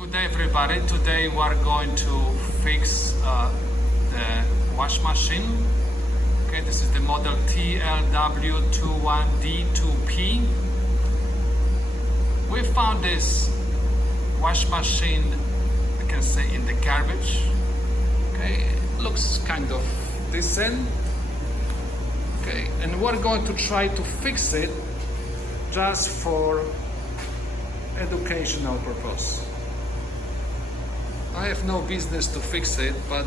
Good day everybody. Today we are going to fix the wash machine. Okay, this is the model TLW21D2P. We found this wash machine, I can say, in the garbage. Okay, it looks kind of decent. Okay, and we're going to try to fix it just for educational purpose. I have no business to fix it, but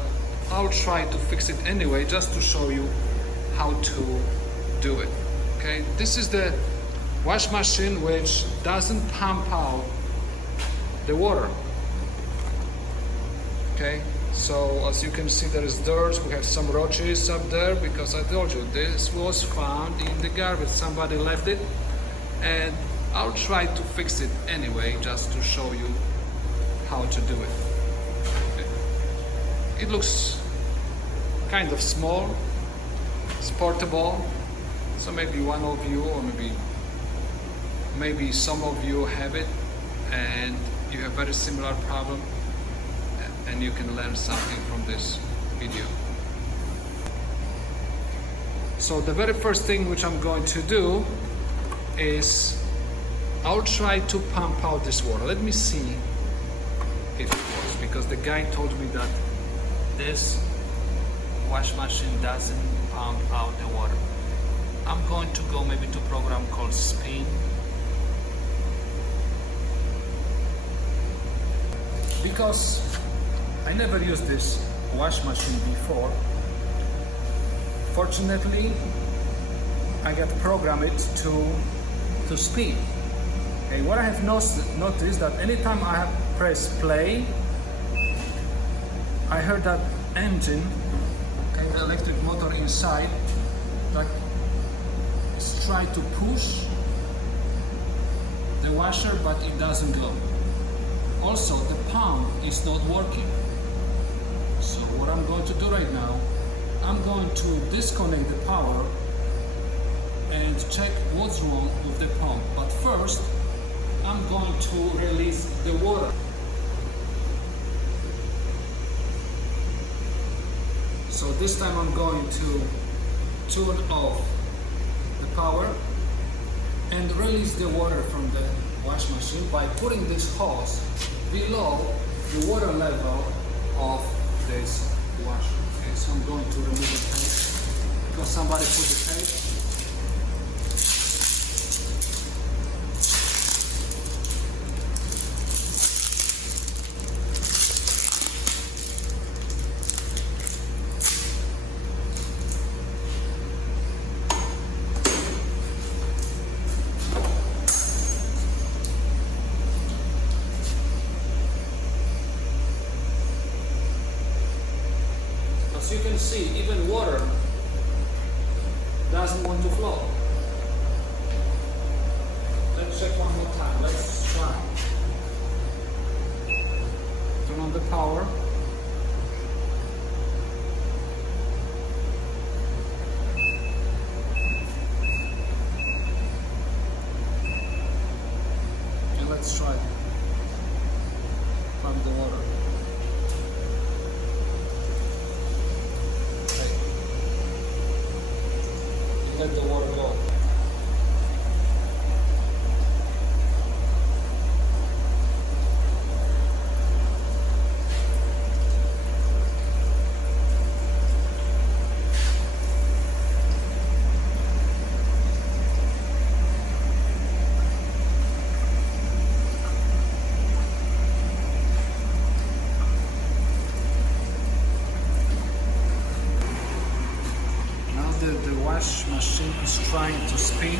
I'll try to fix it anyway, just to show you how to do it. Okay, this is the wash machine which doesn't pump out the water. Okay, so as you can see, there is dirt. We have some roaches up there because I told you this was found in the garbage. Somebody left it, and I'll try to fix it anyway, just to show you how to do it. It looks kind of small, it's portable, so maybe one of you, or maybe some of you have it and you have very similar problem, and you can learn something from this video. So the very first thing which I'm going to do is I'll try to pump out this water. Let me see if it works, because the guy told me that this wash machine doesn't pump out the water. I'm going to go maybe to a program called Spin. Because I never used this wash machine before. Fortunately, I got programmed to spin. Okay, what I have noticed that anytime I have pressed play, I heard that engine, okay, the electric motor inside, that is trying to push the washer, but it doesn't go. Also, the pump is not working. So what I'm going to do right now, I'm going to disconnect the power and check what's wrong with the pump. But first, I'm going to release the water. So this time I'm going to turn off the power and release the water from the wash machine by putting this hose below the water level of this washer. Okay, so I'm going to remove the tape because somebody put the tape. As you can see, even water doesn't want to flow. Let's check one more time. Let's try. Turn on the power. And let's try. Pump the water. Let the water go. The wash machine is trying to spin.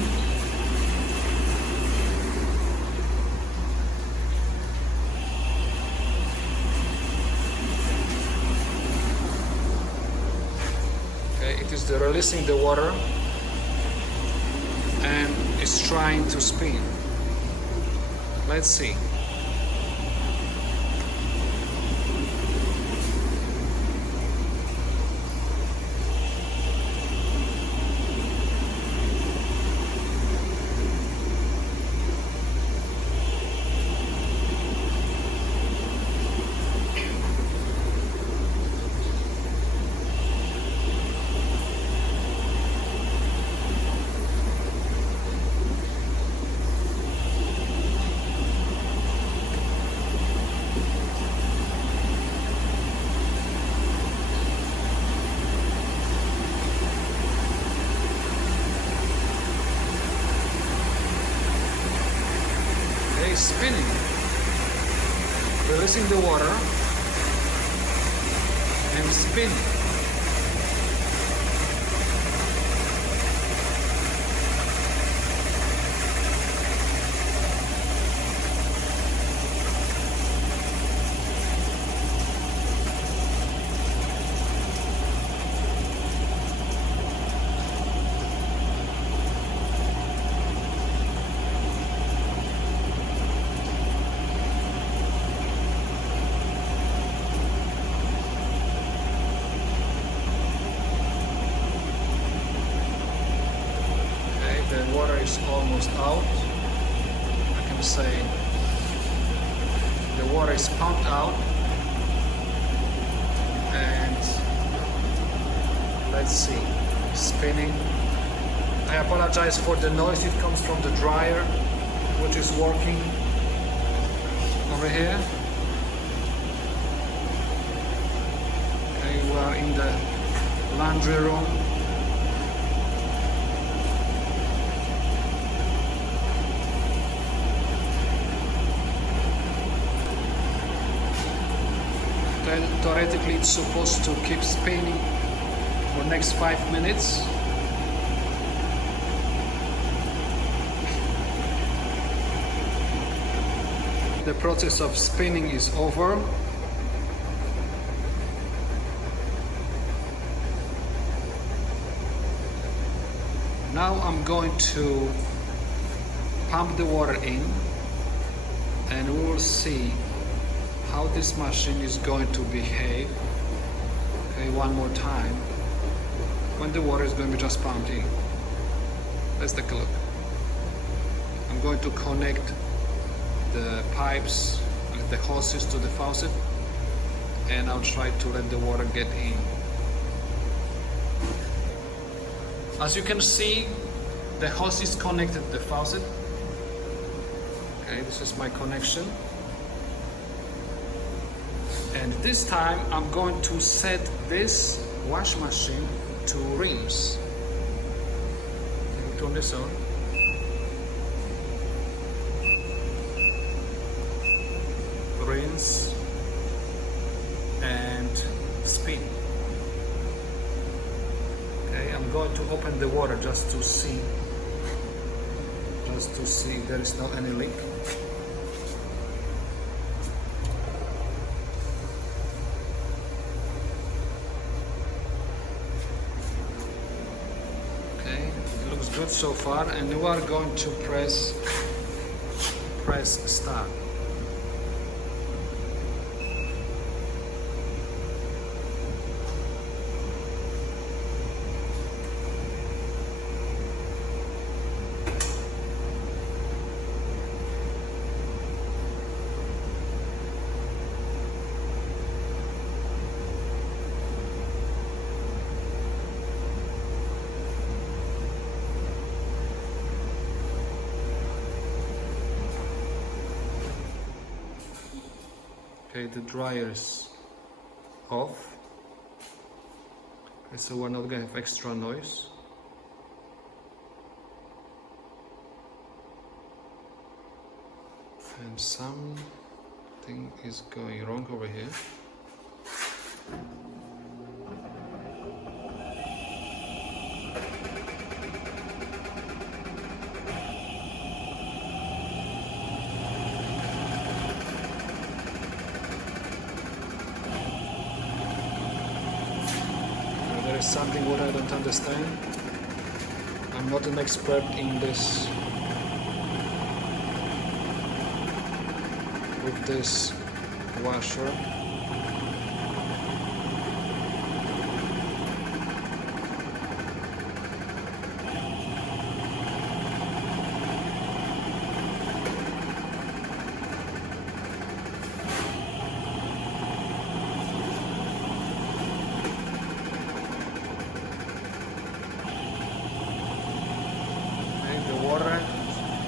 Okay, it is releasing the water and it's trying to spin. Let's see. releasing the water and spin. The water is almost out. I can say the water is pumped out, and let's see, spinning. I apologize for the noise, it comes from the dryer which is working over here. Okay, we are in the laundry room. Theoretically, it's supposed to keep spinning for next 5 minutes. The process of spinning is over. Now I'm going to pump the water in, and we will see how this machine is going to behave. Okay, one more time when the water is going to be just pumped in. Let's take a look. I'm going to connect the pipes, the hoses to the faucet, and I'll try to let the water get in. As you can see, the hose is connected to the faucet. Okay, this is my connection. And this time I'm going to set this wash machine to rinse. Turn this on. Rinse and spin. Okay, I'm going to open the water just to see if there is not any leak. Good so far, and we are going to press start. Okay, the dryer is off. Okay, so we're not going to have extra noise. And something is going wrong over here. There is something what I don't understand. I'm not an expert in this with this washer.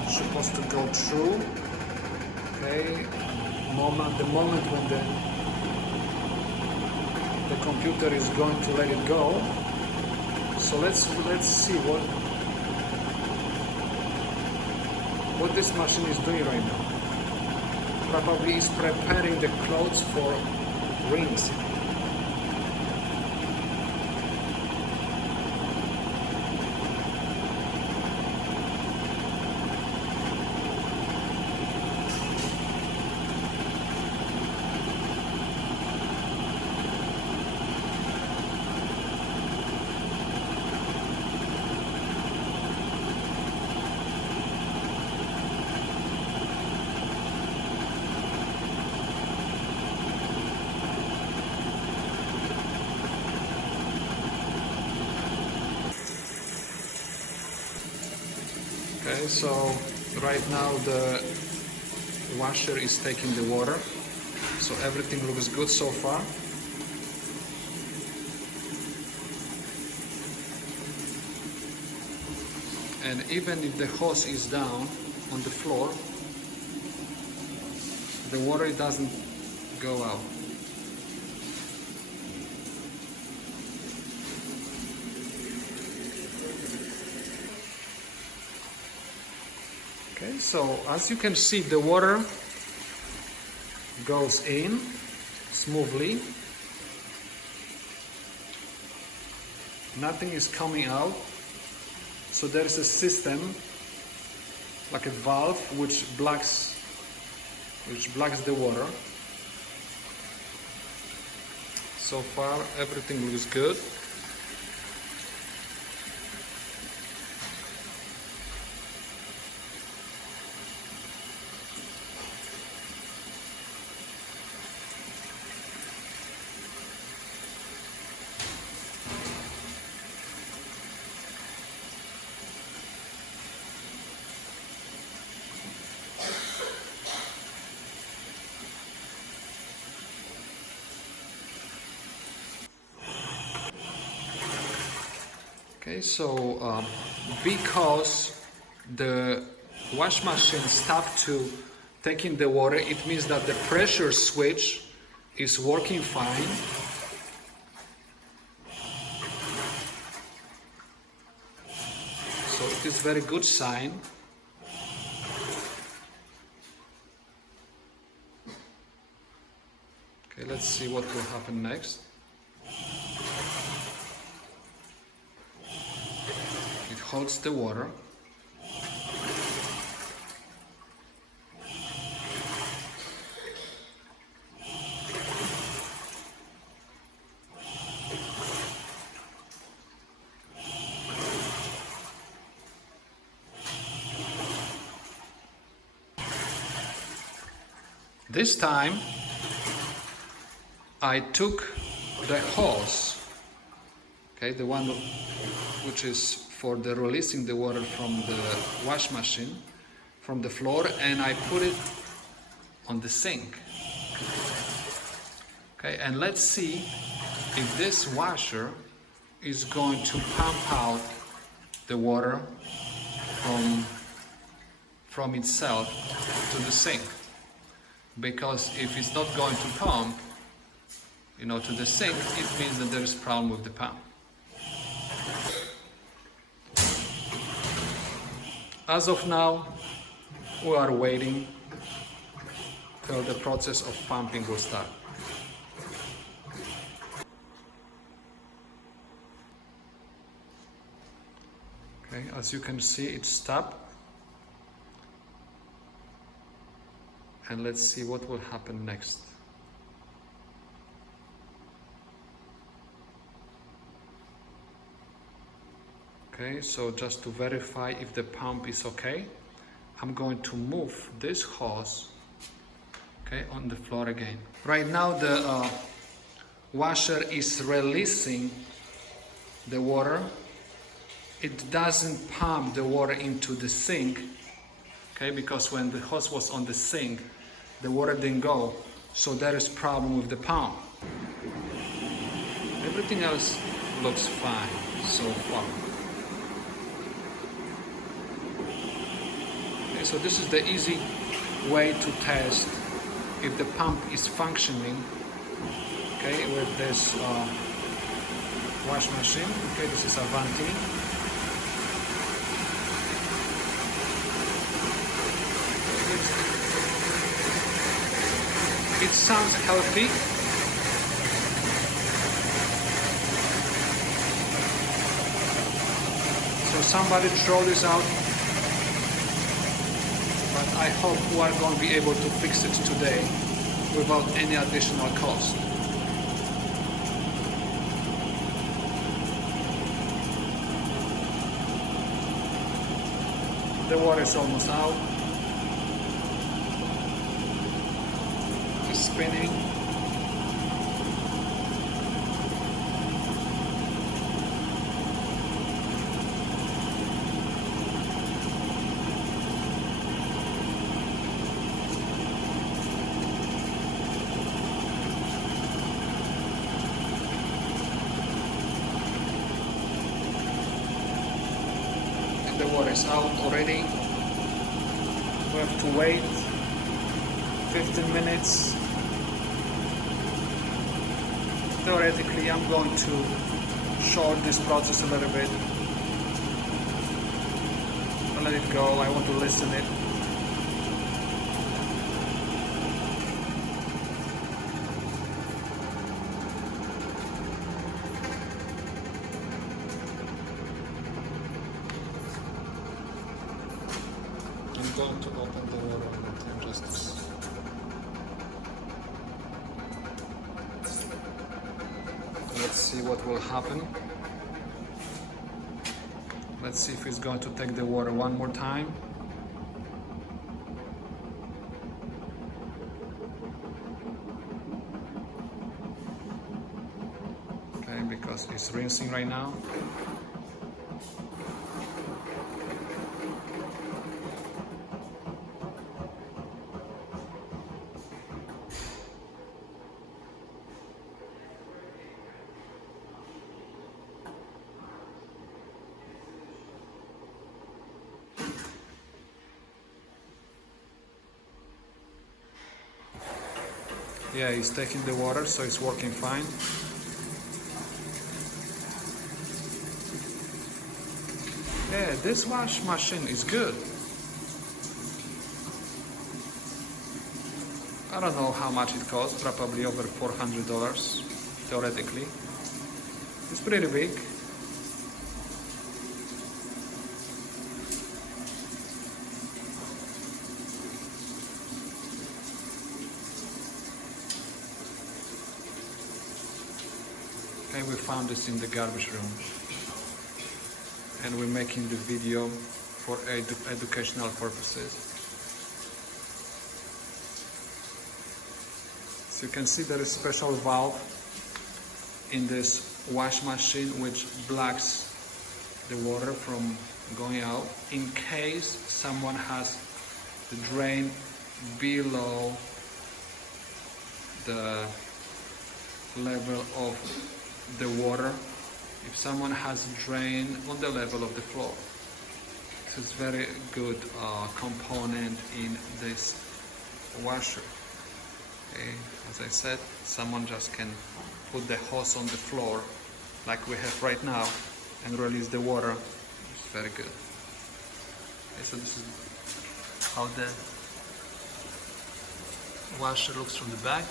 Supposed to go through. Okay, the moment when the computer is going to let it go. So let's see what this machine is doing right now. probably is preparing the clothes for rinsing. Okay, so right now the washer is taking the water, so everything looks good so far. And even if the hose is down on the floor, the water doesn't go out. Okay, so as you can see, the water goes in smoothly. Nothing is coming out. So there is a system, like a valve, which blocks the water. So far, everything looks good. Okay, so because the wash machine stopped to taking the water, it means that the pressure switch is working fine. So it is very good sign. Okay, let's see what will happen next. It holds the water. This time I took the hose, okay, the one which is for the releasing the water from the wash machine, from the floor, and I put it on the sink. Okay, and let's see if this washer is going to pump out the water from itself to the sink. Because if it's not going to pump, to the sink, it means that there is a problem with the pump. As of now, we are waiting till the process of pumping will start. Okay, as you can see, it stopped. And let's see what will happen next. Okay, so just to verify if the pump is okay, I'm going to move this hose, okay, on the floor again. Right now the washer is releasing the water. It doesn't pump the water into the sink, okay, because when the hose was on the sink, the water didn't go, so there is problem with the pump. Everything else looks fine so far. Okay, so this is the easy way to test if the pump is functioning, okay, with this wash machine. Okay, this is Avanti. It sounds healthy. So somebody throw this out. But I hope we are going to be able to fix it today without any additional cost. The water is almost out. It's spinning. The water is out already. We have to wait 15 minutes. Theoretically, I'm going to short this process a little bit. I'll let it go. I want to listen it. I'm going to open the water and just let's see what will happen. Let's see if he's going to take the water one more time. Okay, because it's rinsing right now. Yeah, he's taking the water, so it's working fine. Yeah, this wash machine is good. I don't know how much it costs, probably over $400, theoretically. It's pretty big. Okay, we found this in the garbage room, and we're making the video for educational purposes. So you can see there is a special valve in this wash machine which blocks the water from going out in case someone has the drain below the level of the water. If someone has a drain on the level of the floor, this is very good component in this washer. Okay. As I said, someone just can put the hose on the floor like we have right now and release the water. It's very good. Okay, so this is how the washer looks from the back.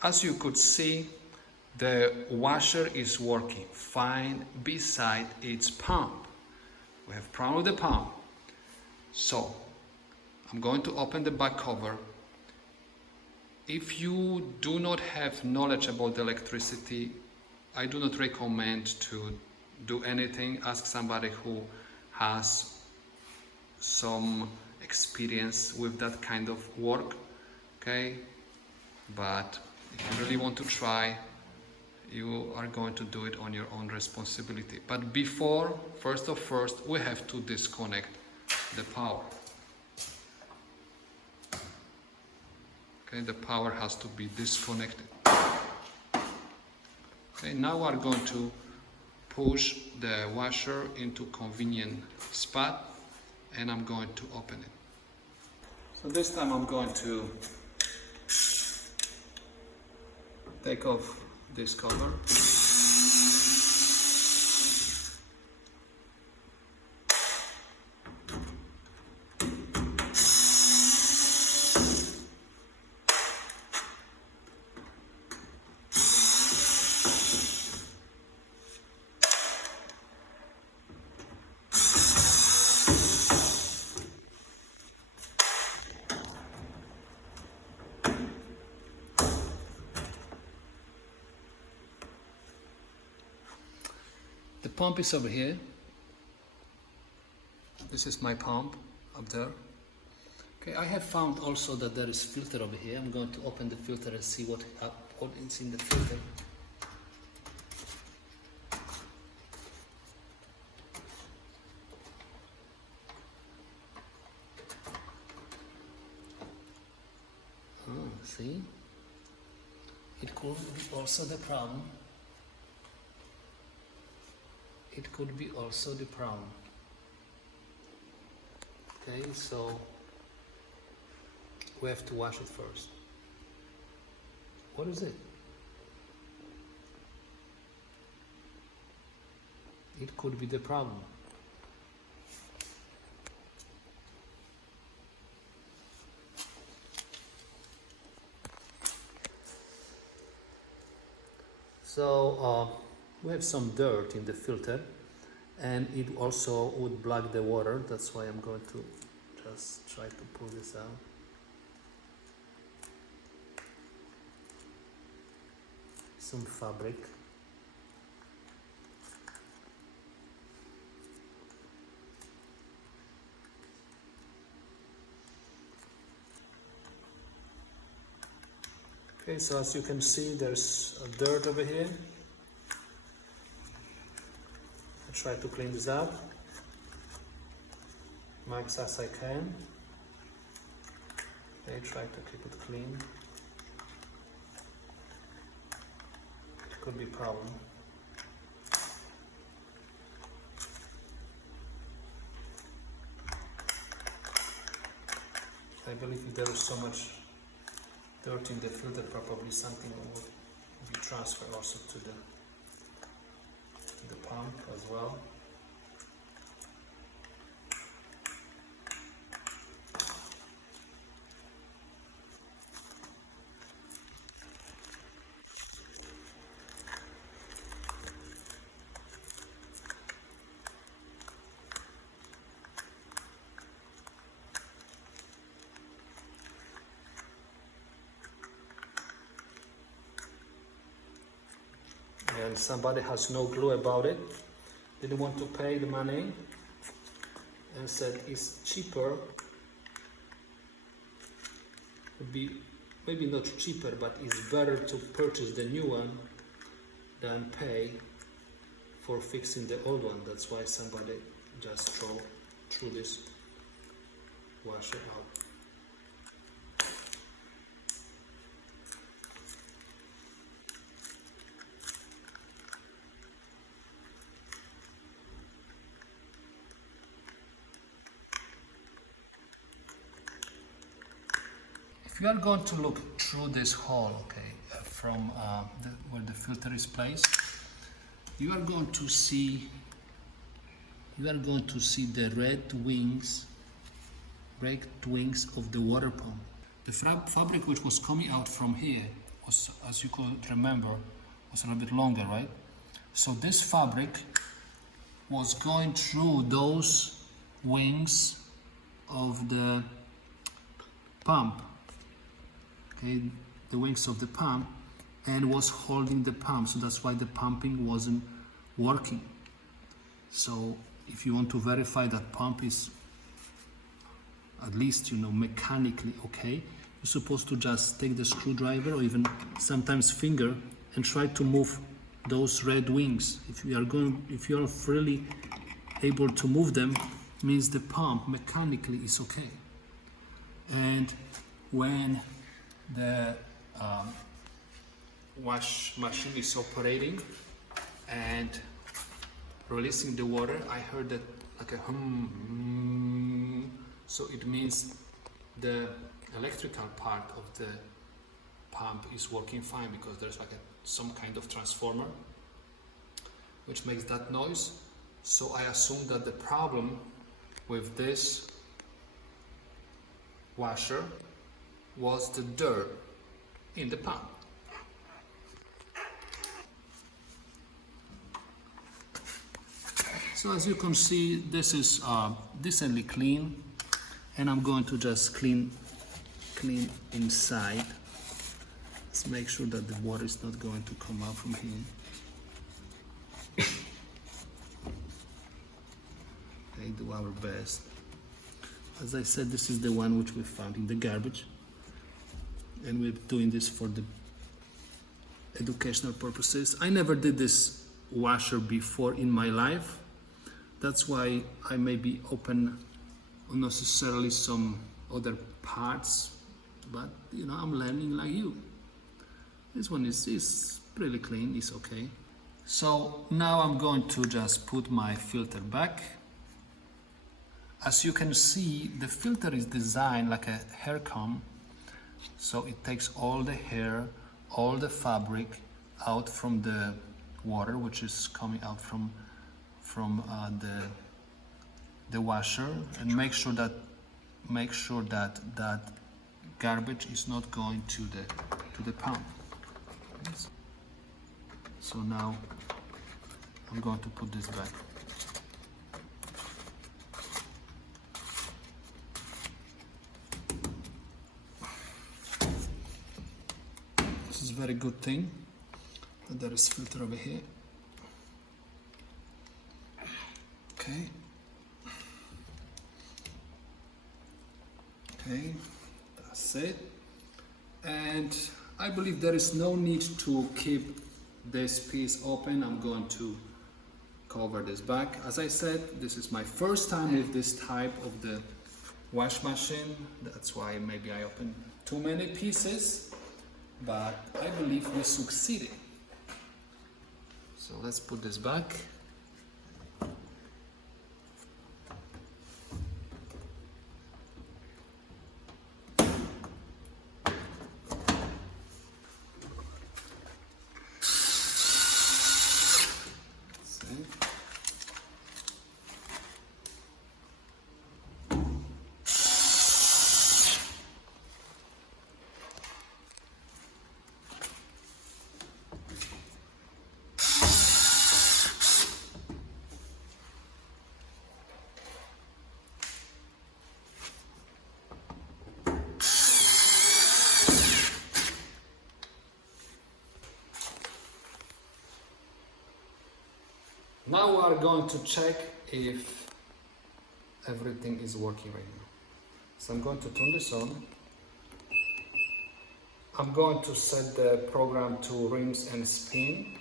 As you could see, the washer is working fine beside its pump. We have problem with the pump. So, I'm going to open the back cover. If you do not have knowledge about electricity, I do not recommend to do anything. Ask somebody who has some experience with that kind of work, okay? But if you really want to try, you are going to do it on your own responsibility. But before, first, we have to disconnect the power. Okay, the power has to be disconnected. Okay, now we are going to push the washer into convenient spot, and I'm going to open it. So this time I'm going to take off this cover. pump is over here. This is my pump up there. Okay, I have found also that there is filter over here. I'm going to open the filter and see what is in the filter. See? It could be also the problem. It could be also the problem. Okay, so we have to wash it first. What is it? It could be the problem. So we have some dirt in the filter, and it also would block the water. That's why I'm going to just try to pull this out. Some fabric. Okay, so as you can see, there's dirt over here. I try to clean this up, max as I can. Okay, try to keep it clean. It could be a problem. I believe if there is so much dirt in the filter, probably something will be transferred also to the pump as well. And somebody has no clue about it, didn't want to pay the money, and said it's cheaper, would be maybe not cheaper, but it's better to purchase the new one than pay for fixing the old one. That's why somebody just threw this washer out. If you are going to look through this hole, okay, from where the filter is placed, you are going to see the red wings of the water pump. The fabric which was coming out from here was, as you could remember, was a little bit longer, right? So this fabric was going through those wings of the pump. Okay, the wings of the pump, and was holding the pump, so that's why the pumping wasn't working. So if you want to verify that pump is at least mechanically okay, you're supposed to just take the screwdriver or even sometimes finger and try to move those red wings. If you are freely able to move them, means the pump mechanically is okay. And when the wash machine is operating and releasing the water, I heard that like a hum. So it means the electrical part of the pump is working fine, because there's like some kind of transformer which makes that noise. So I assume that the problem with this washer was the dirt in the pump. So as you can see, this is decently clean, and I'm going to just clean inside. Let's make sure that the water is not going to come out from here. We do our best. As I said, this is the one which we found in the garbage, and we're doing this for the educational purposes. I never did this washer before in my life. That's why I may be open unnecessarily some other parts, but you know, I'm learning like you. This one is pretty clean, it's okay. So now I'm going to just put my filter back. As you can see, the filter is designed like a hair comb, so it takes all the hair, all the fabric out from the water, which is coming out from the washer, and make sure that that garbage is not going to the pump. So now I'm going to put this back. This is a very good thing that there is filter over here. Okay. Okay, that's it. And I believe there is no need to keep this piece open. I'm going to cover this back. As I said, this is my first time with this type of the wash machine. That's why maybe I opened too many pieces, but I believe we succeeded. So let's put this back. Now we are going to check if everything is working right now. So I'm going to turn this on. I'm going to set the program to rinse and spin.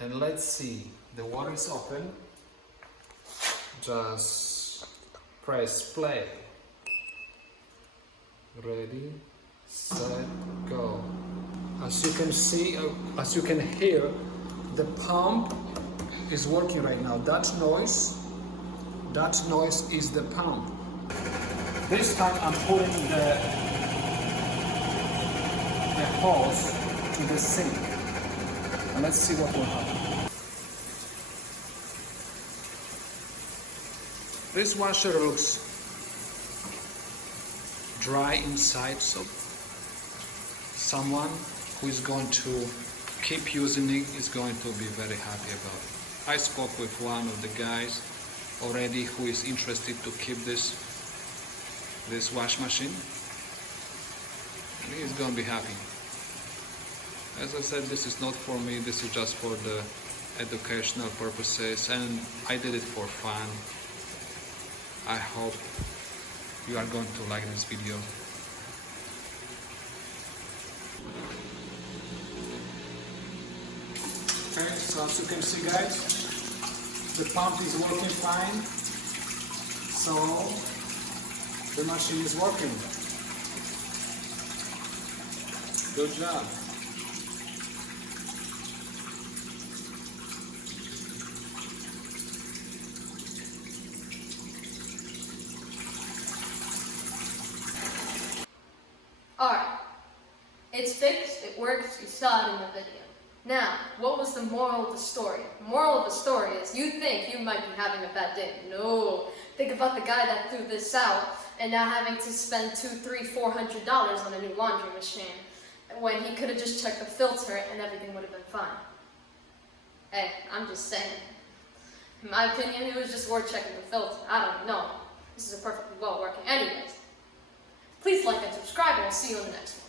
And let's see, the water is open. Just press play. Ready, set, go. As you can see, as you can hear, the pump is working right now. That noise is the pump. This time I'm putting the hose to the sink. And let's see what will happen. This washer looks dry inside, so someone who is going to keep using it is going to be very happy about it. I spoke with one of the guys already who is interested to keep this wash machine, and he's going to be happy. As I said, this is not for me, this is just for the educational purposes, and I did it for fun. I hope you are going to like this video. Okay, so as you can see, guys, the pump is working fine, so the machine is working. Good job. Alright, it's fixed, it works, you saw it in the video. Now, what was the moral of the story? The moral of the story is you think you might be having a bad day. No. Think about the guy that threw this out and now having to spend $200, $300, $400 on a new laundry machine when he could have just checked the filter and everything would have been fine. Hey, I'm just saying. In my opinion, it was just worth checking the filter. I don't know. This is a perfectly well working. Anyways, please like and subscribe and I'll see you in the next one.